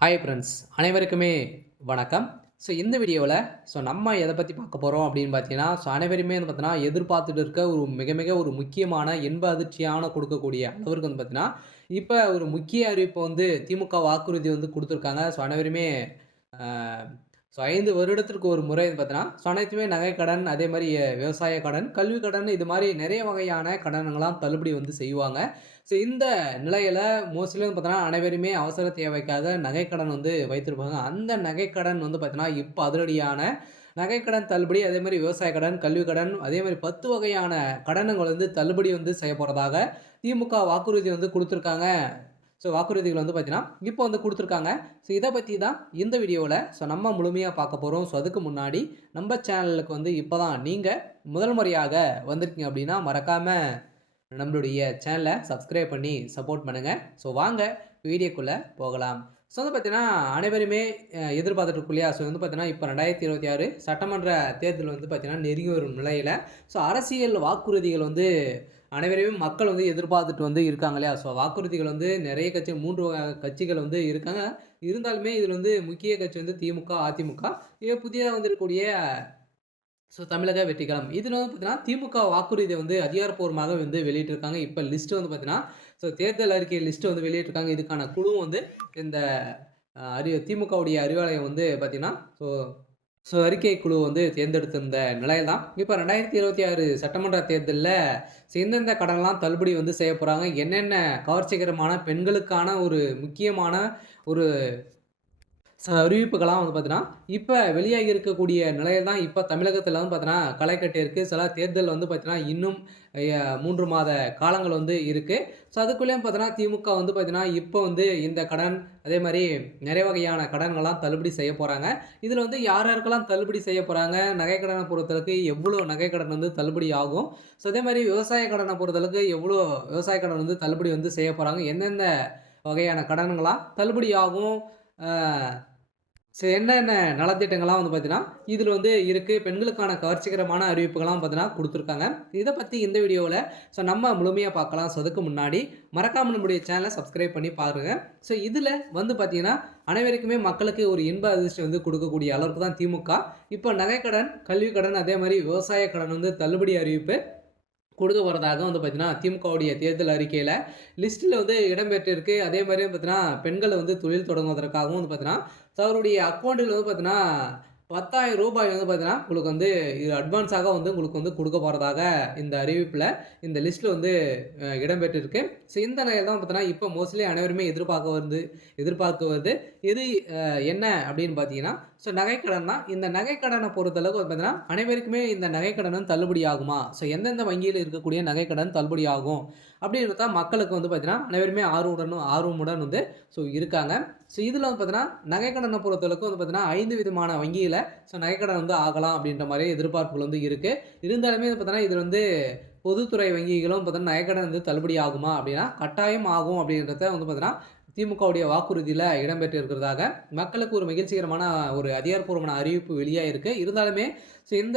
Hi friends அனைவருக்குமே வணக்கம். இந்த வீடியோவில் நம்ம எதை பற்றி பார்க்க போகிறோம் அப்படின்னு பார்த்தீங்கன்னா, அனைவருமே வந்து பார்த்தீங்கன்னா எதிர்பார்த்துட்டு இருக்க ஒரு மிக மிக ஒரு முக்கியமான இன்ப அதிர்ச்சியான கொடுக்கக்கூடிய அளவிற்கு வந்து பார்த்தீங்கன்னா, இப்போ ஒரு முக்கிய அறிவிப்பு வந்து திமுக வாக்குறுதி வந்து கொடுத்துருக்காங்க. அனைவருமே அ 5 வருடத்திற்கு ஒரு முறை வந்து பார்த்தீங்கன்னா, அனைத்துமே நகைக்கடன், அதே மாரி விவசாய கடன், கல்வி கடன் இது மாரி நிறைய வகையான கடன்கள்லாம் தள்ளுபடி வந்து செய்வாங்க. இந்த நிலையில மோஸ்ட்லி வந்து பார்த்தீங்கன்னா, அனைவருமே அவசர தேவைக்காக நகைக்கடன் வந்து வைத்திருப்பாங்க. அந்த நகைக்கடன் வந்து பார்த்தீங்கன்னா, இப்ப அதிரடியான நகைக்கடன் தள்ளுபடி, அதே மாரி விவசாய கடன், கல்வி கடன், அதே மாரி 10 வகையான கடன்கள் வந்து தள்ளுபடி வந்து செய்யப்போறதாக திமுக வாக்குறுதி வந்து குடுத்துருக்காங்க. வாக்குறுதிகள் வந்து பார்த்தீங்கன்னா, இப்போ வந்து குடுத்துருக்காங்க. இத பத்தி தான் இந்த வீடியோல நம்ம முழுமையா பார்க்க போறோம். அதுக்கு முன்னாடி நம்ம சேனலுக்கு வந்து இப்ப தான் நீங்க முதல் முறையாக வந்திருக்கீங்க அப்படின்னா, மறக்காம நம்மளுடைய சேனலை சப்ஸ்கிரைப் பண்ணி சப்போர்ட் பண்ணுங்க. வாங்க வீடியோக்குள்ள போகலாம். வந்து பார்த்தீங்கன்னா, அனைவருமே எதிர்பார்த்துட்டு இருக்கோம் இல்லையா? வந்து பார்த்தீங்கன்னா, இப்ப 2026 சட்டமன்ற தேர்தல் வந்து பார்த்தீங்கன்னா, நெருங்கி வரும் நிலையில, அரசியல் வாக்குறுதிகள் வந்து அனைவரையும் மக்கள் வந்து எதிர்பார்த்துட்டு வந்து இருக்காங்க இல்லையா? வாக்குறுதிகள் வந்து நெறைய கட்சி 3 கட்சிகள் வந்து இருக்காங்க. இருந்தாலுமே இதில வந்து முக்கிய கட்சி வந்து திமுக, அதிமுக. புதிதா வந்திருக்கக்கூடிய தமிழக வெற்றிக்கழகம். இதில வந்து பார்த்தீங்கன்னா, திமுக வாக்குறுதிய வந்து அதிகாரப்பூர்வமாக வந்து வெளியிட்டிருக்காங்க. இப்ப லிஸ்ட் வந்து பார்த்தீங்கன்னா, தேர்தல் அறிக்கை லிஸ்ட் வந்து வெளியிட்டிருக்காங்க. இதுக்கான குழுவும் வந்து இந்த திமுகவுடைய அறிவாலயம் வந்து பார்த்தீங்கன்னா, அறிக்கை குழு வந்து தேர்ந்தெடுத்திருந்த நிலையில தான், இப்ப 2026 சட்டமன்ற தேர்தல்ல எந்தெந்த கடன்லாம் தள்ளுபடி வந்து செய்ய போறாங்க, என்னென்ன கவர்ச்சிகரமான பெண்களுக்கான ஒரு முக்கியமான ஒரு அறிவிப்புகள்லாம் வந்து பார்த்தீங்கன்னா, இப்ப வெளியாகி இருக்கக்கூடிய நிலையில தான் இப்ப தமிழகத்தில வந்து பார்த்தீங்கன்னா, களை கட்டியிருக்கு. தேர்தல் வந்து பார்த்தீங்கன்னா, இன்னும் 3 மாத காலங்கள் வந்து இருக்கு. அதுக்குள்ளேயும் பார்த்தீங்கன்னா, திமுக வந்து பார்த்தீங்கன்னா, இப்ப வந்து இந்த கடன், அதே மாரி நிறைய வகையான கடன்கள்லாம் தள்ளுபடி செய்ய போறாங்க. இதுல வந்து யார் யாருக்கெல்லாம் தள்ளுபடி செய்ய போறாங்க, நகைக்கடன பொறுத்தளவுக்கு எவ்வளோ நகைக்கடன் வந்து தள்ளுபடி ஆகும். அதே மாரி விவசாய கடன பொறுத்தளவுக்கு எவ்வளோ விவசாய கடன் வந்து தள்ளுபடி வந்து செய்ய போறாங்க. எந்தெந்த வகையான கடன்கள்லாம் தள்ளுபடி ஆகும். அ என்னென்ன நலத்திட்டங்கள்லாம் வந்து பார்த்தீங்கன்னா, இதில வந்து இருக்கு. பெண்களுக்கான கவர்ச்சிகரமான அறிவிப்புகள்லாம் பார்த்தீங்கன்னா குடுத்துருக்காங்க. இத பத்தி இந்த வீடியோவுல நம்ம முழுமையா பார்க்கலாம். அதுக்கு முன்னாடி மறக்காம நம்முடைய சேனல சப்ஸ்கிரைப் பண்ணி பாருங்க. இதில வந்து பார்த்தீங்கன்னா, அனைவருக்குமே மக்களுக்கு ஒரு இன்ப அதிர்ச்சி வந்து குடுக்கக்கூடிய அளவுக்கு தான் திமுக. இப்ப நகைக்கடன், கல்வி கடன், அதே மாரி விவசாய கடன் வந்து தள்ளுபடி அறிவிப்பு கொடுக்க போறதாக வந்து பார்த்தீங்கன்னா, திமுகவுடைய தேர்தல் அறிக்கையில லிஸ்ட்ல வந்து இடம்பெற்றிருக்கு. அதே மாரி பார்த்தீங்கன்னா, பெண்கள் வந்து தொழில் தொடங்குவதற்காகவும் வந்து பார்த்தீங்கன்னா, அவருடைய அக்கவுண்ட்ல வந்து பார்த்தீங்கன்னா, ரூ. 10,000 வந்து பார்த்தீங்கன்னா, உங்களுக்கு வந்து இது அட்வான்ஸாக வந்து உங்களுக்கு வந்து குடுக்க போறதாக இந்த அறிவிப்புல, இந்த லிஸ்ட்ல வந்து இடம்பெற்றிருக்கு. இந்த நிலையில தான் பார்த்தீங்கன்னா, இப்ப மோஸ்ட்லி அனைவருமே எதிர்பார்க்குவது எது என்ன அப்படின்னு பார்த்தீங்கன்னா, நகைக்கடன் தான். இந்த நகைக்கடன பொறுத்தளவுக்கு வந்து பார்த்தீங்கன்னா, அனைவருக்குமே இந்த நகைக்கடன் வந்து தள்ளுபடி ஆகுமா? எந்தெந்த வங்கியில இருக்கக்கூடிய நகைக்கடன் தள்ளுபடி ஆகும்? அப்படின்றது தான் மக்களுக்கு வந்து பார்த்தீங்கன்னா, அனைவருமே ஆர்வமுடன் வந்து இருக்காங்க. இதில வந்து பார்த்தீங்கன்னா, நகைக்கடன பொறுத்தளவுக்கு வந்து பார்த்தீங்கன்னா, 5 விதமான வங்கியில நகைக்கடன் வந்து ஆகலாம் அப்படின்ற மாரி எதிர்பார்ப்புகள் வந்து இருக்கு. இருந்தாலுமே வந்து பார்த்தீங்கன்னா, இது வந்து பொதுத்துறை வங்கிகளும் பார்த்தீங்கன்னா, நகைக்கடன் வந்து தள்ளுபடி ஆகுமா? அப்படின்னா, கட்டாயம் ஆகும் அப்படின்றத வந்து பார்த்தீங்கன்னா, திமுகவுடைய வாக்குறுதியில இடம்பெற்று இருக்கிறதாக மக்களுக்கு ஒரு மகிழ்ச்சிகரமான ஒரு அதிகாரப்பூர்வமான அறிவிப்பு வெளியாயிருக்கு. இருந்தாலுமே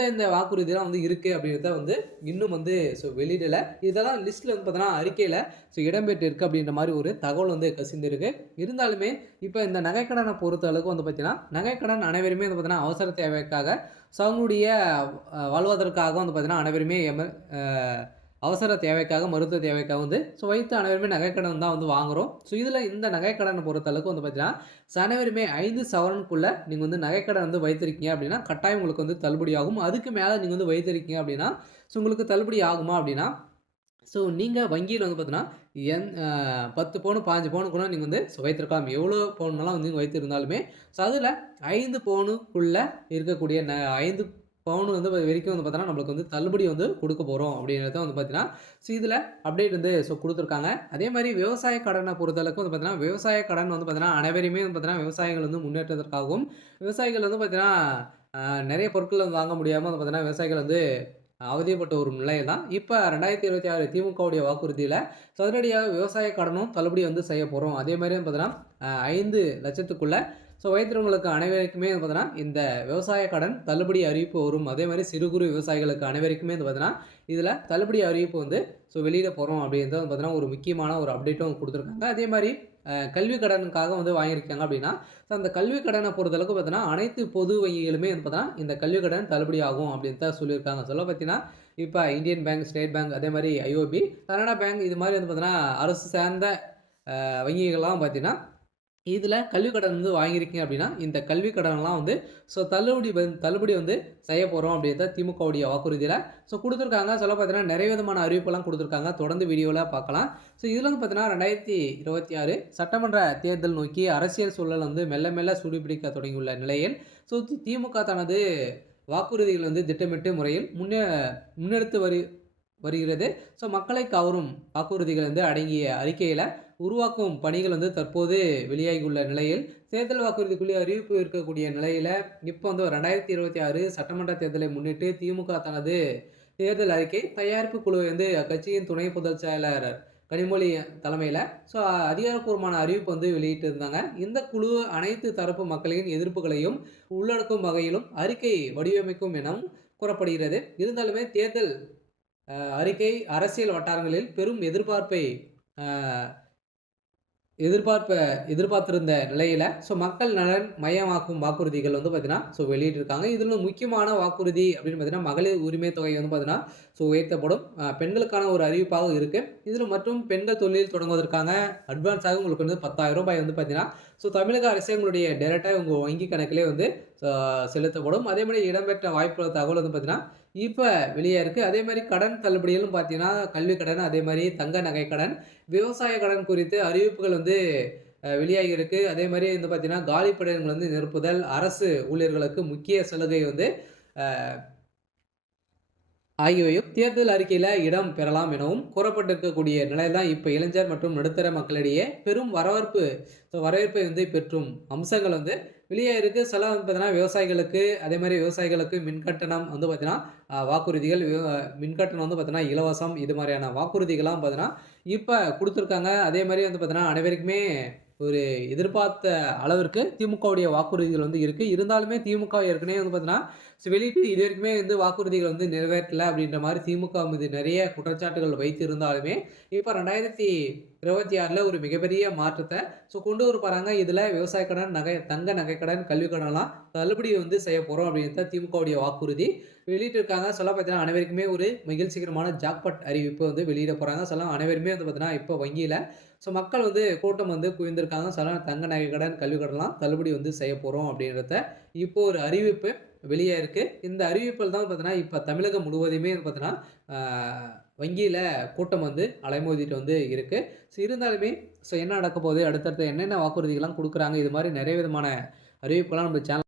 இந்த வாக்குறுதிலாம் வந்து இருக்கு அப்படின்றத வந்து இன்னும் வந்து வெளியிடல. இதெல்லாம் லிஸ்ட்ல வந்து பார்த்தீங்கன்னா, அறிக்கையில இடம்பெற்று இருக்கு அப்படின்ற மாரி ஒரு தகவல் வந்து கசிந்திருக்கு. இருந்தாலுமே இப்ப இந்த நகைக்கடன பொறுத்த அளவுக்கு வந்து பார்த்தீங்கன்னா, நகைக்கடன் அனைவருமே வந்து பார்த்தீங்கன்னா, அவசர தேவைக்காக அவங்களுடைய வாழ்வதற்காக வந்து பார்த்தீங்கன்னா, அனைவருமே அ அவசர தேவைக்காக, மருத்துவ தேவைக்காக வந்து வைத்து அனைவருமே நகைக்கடன் தான் வந்து வாங்குறோம். இதில இந்த நகைக்கடன பொறுத்த அளவுக்கு வந்து பார்த்தீங்கன்னா, அனைவருமே 5 சவரனுக்குள்ள நீங்க வந்து நகைக்கடன் வந்து வைத்திருக்கீங்க அப்படின்னா, கட்டாயம் உங்களுக்கு வந்து தள்ளுபடி ஆகும். அதுக்கு மேல நீங்க வந்து வைத்திருக்கீங்க அப்படின்னா, உங்களுக்கு தள்ளுபடி ஆகுமா அப்படின்னா, நீங்க வங்கியில வந்து பார்த்தீங்கன்னா, 10 பவுன், 15 பவுன் கூட நீங்க வந்து வைத்திருக்கலாம். எவ்வளோ பவுன்லாம் வந்து வைத்திருந்தாலுமே, அதில 5 பவுனுக்குள்ள இருக்கக்கூடிய 5 பவுன் வந்து வரைக்கும் வந்து பார்த்தீங்கன்னா, நம்மளுக்கு வந்து தள்ளுபடி வந்து குடுக்க போறோம் அப்படின்றத வந்து பார்த்தீங்கன்னா, இதில அப்டேட் வந்து குடுத்துருக்காங்க. அதே மாரி விவசாய கடன பொறுத்தளவுக்கு வந்து பார்த்தீங்கன்னா, விவசாய கடன் வந்து பார்த்தீங்கன்னா, அனைவரையுமே வந்து பார்த்தீங்கன்னா, விவசாயிகள் வந்து முன்னேற்றத்திற்காகவும், விவசாயிகள் வந்து பார்த்தீங்கன்னா, அ நெறைய பொருட்கள் வந்து வாங்க முடியாம வந்து பார்த்தீங்கன்னா, விவசாயிகள் வந்து அவதிப்பட்ட ஒரு நிலை தான். இப்ப 2026 திமுகவுடைய வாக்குறுதியில சதுரடியாக விவசாய கடனும் தள்ளுபடி வந்து செய்ய போறோம். அதே மாரி வந்து பார்த்தீங்கன்னா, 5,00,000த்துக்குள்ள வைத்திருக்கிறவங்களுக்கு அனைவருக்குமே வந்து பார்த்தீங்கன்னா, இந்த விவசாய கடன் தள்ளுபடி அறிவிப்பு வரும். அதே மாரி சிறு குறு விவசாயிகளுக்கு அனைவருக்குமே வந்து பார்த்தீங்கன்னா, இதில தள்ளுபடி அறிவிப்பு வந்து வெளியிட போறோம் அப்படின்றது வந்து பார்த்தீங்கன்னா, ஒரு முக்கியமான ஒரு அப்டேட்டும் குடுத்துருக்காங்க. அதே மாரி கல்வி கடனுக்காக வந்து வாங்கியிருக்காங்க அப்படின்னா, ஸோ அந்த கல்வி கடன பொறுத்தளவுக்கு பார்த்தீங்கன்னா, அனைத்து பொது வங்கிகளுமே வந்து பார்த்தீங்கன்னா, இந்த கல்வி கடன் தள்ளுபடி ஆகும் அப்படின்னு தான் சொல்லியிருக்காங்க. சொல்ல பார்த்தீங்கன்னா, இப்ப இந்தியன் பேங்க், ஸ்டேட் பேங்க் அதே மாரி ஐஓபி, கனரா பேங்க் இது மாரி வந்து பார்த்தீங்கன்னா, அரசு சார்ந்த வங்கிகள்லாம் பார்த்தீங்கன்னா, இதில கல்வி கடன் வந்து வாங்கியிருக்கீங்க அப்படின்னா, இந்த கல்வி கடன்லாம் வந்து ஸோ தள்ளுபடி வந்து செய்ய போறோம் அப்படின்றத திமுகவுடைய வாக்குறுதியில ஸோ குடுத்துருக்காங்க. சொல்ல பார்த்தீங்கன்னா, நெறைய விதமான அறிவிப்பெல்லாம் குடுத்துருக்காங்க. தொடர்ந்து வீடியோல பார்க்கலாம். ஸோ இதில வந்து பார்த்தீங்கன்னா, 2026 சட்டமன்ற தேர்தல் நோக்கி அரசியல் சூழல் வந்து மெல்ல மெல்ல சூடுபிடிக்க தொடங்கியுள்ள நிலையில், ஸோ திமுக தனது வாக்குறுதிகள் வந்து திட்டமிட்டு முறையில் முன்னெடுத்து வருகிறது. ஸோ மக்களை கவரும் வாக்குறுதிகள் வந்து அடங்கிய அறிக்கையில உருவாக்கும் பணிகள் வந்து தற்போது வெளியாகியுள்ள நிலையில், தேர்தல் வாக்குறுதிக்குள்ளே அறிவிப்பு இருக்கக்கூடிய நிலையில, இப்போ வந்து 2026 சட்டமன்ற தேர்தலை முன்னிட்டு திமுக தனது தேர்தல் அறிக்கை தயாரிப்பு குழுவை வந்து அக்கட்சியின் துணை பொதுச் செயலாளர் கனிமொழி தலைமையில ஸோ அதிகாரப்பூர்வமான அறிவிப்பு வந்து வெளியிட்டிருந்தாங்க. இந்த குழு அனைத்து தரப்பு மக்களின் எதிர்ப்புகளையும் உள்ளடக்கும் வகையிலும் அறிக்கை வடிவமைக்கும் எனவும் கூறப்படுகிறது. இருந்தாலுமே தேர்தல் அறிக்கை அரசியல் வட்டாரங்களில் பெரும் எதிர்பார்ப்பை அ எதிர்பார்ப்ப எதிர்பார்த்திருந்த நிலையில, ஸோ மக்கள் நலன் மையமாக்கும் வாக்குறுதிகள் வந்து பார்த்தீங்கன்னா, ஸோ வெளியிட்டிருக்காங்க. இதில முக்கியமான வாக்குறுதி அப்படின்னு பார்த்தீங்கன்னா, மகளிர் உரிமை தொகை வந்து பார்த்தீங்கன்னா, ஸோ உயர்த்தப்படும். பெண்களுக்கான ஒரு அறிவிப்பாக இருக்கு. இதில மற்றும் பெண்கள் தொழில் தொடங்குவதற்கான அட்வான்ஸாக உங்களுக்கு வந்து ரூ. 10,000 வந்து பார்த்தீங்கன்னா, ஸோ தமிழக அரசே உங்களுடைய டைரக்ட்டா உங்க வங்கி கணக்கிலே வந்து செலுத்தப்படும். அதேமாரி இடம்பெற்ற வாய்ப்புள்ள தகவல் வந்து பார்த்தீங்கன்னா, இப்ப வெளியா இருக்கு. அதேமாரி கடன் தள்ளுபடியிலும் பார்த்தீங்கன்னா, கல்வி கடன், அதேமாரி தங்க நகை கடன், விவசாய கடன் குறித்து அறிவிப்புகள் வந்து வெளியாகி இருக்கு. அதேமாரி வந்து பார்த்தீங்கன்னா, காலி பணியிடங்கள் வந்து நிரப்புதல், அரசு ஊழியர்களுக்கு முக்கிய சலுகை வந்து அ ஆகியவையும் தேர்தல் அறிக்கையில இடம் பெறலாம் எனவும் கூறப்பட்டிருக்கக்கூடிய நிலையில் தான் இப்ப இளைஞர் மற்றும் நடுத்தர மக்களிடையே பெரும் வரவேற்பை வந்து பெற்றும் அம்சங்கள் வந்து வெளியாயிருக்கு. சில வந்து பார்த்தீங்கன்னா, விவசாயிகளுக்கு அதேமாரி விவசாயிகளுக்கு மின்கட்டணம் வந்து பார்த்தீங்கன்னா, வாக்குறுதிகள் மின்கட்டணம் வந்து பார்த்தீங்கன்னா, இலவசம் இது மாரியான வாக்குறுதிகள்லாம் பார்த்தீங்கன்னா, இப்ப குடுத்துருக்காங்க. அதேமாரி வந்து பார்த்தீங்கன்னா, அனைவருக்குமே ஒரு எதிர்பார்த்த அளவிற்கு திமுகவுடைய வாக்குறுதிகள் வந்து இருக்கு. இருந்தாலுமே திமுக ஏற்கனவே வந்து பார்த்தீங்கன்னா, வெளியிட்டு இதுவரைக்குமே வந்து வாக்குறுதிகள் வந்து நிறைவேற்றல அப்படின்ற மாரி திமுக மீது நெறைய குற்றச்சாட்டுகள் வைத்திருந்தாலுமே, இப்ப 2026ல ஒரு மிகப்பெரிய மாற்றத்த கொண்டு வர போறாங்க. இதுல விவசாய கடன், தங்க நகை கடன், கல்வி கடன்லாம் தள்ளுபடி வந்து செய்ய போறோம் அப்படின்னு தான் திமுகவுடைய வாக்குறுதி வெளியிட்டிருக்காங்க. சொல்ல பார்த்தீங்கன்னா, அனைவருக்குமே ஒரு மகிழ்ச்சிகரமான ஜாக்பாட் அறிவிப்பு வந்து வெளியிட போறாங்க. அனைவருமே வந்து பார்த்தீங்கன்னா, இப்போ வங்கியில மக்கள் வந்து கூட்டம் வந்து குவிந்திருக்காங்க. தங்க நகை கடன், கல்வி கடன்லாம் தள்ளுபடி வந்து செய்ய போறோம் அப்படின்றத இப்போ ஒரு அறிவிப்பு வெளியா இருக்கு. இந்த அறிவிப்பில் தான் பார்த்தீங்கன்னா, இப்ப தமிழகம் முழுவதுமே வந்து பார்த்தீங்கன்னா, வங்கியில கூட்டம் வந்து அலைமோதிட்டு வந்து இருக்கு. இருந்தாலுமே என்ன நடக்க போகுது? அடுத்தடுத்து என்னென்ன வாக்குறுதிகள்லாம் குடுக்குறாங்க? இது மாரி நெறைய விதமான அறிவிப்புலாம் நம்ம சேனல்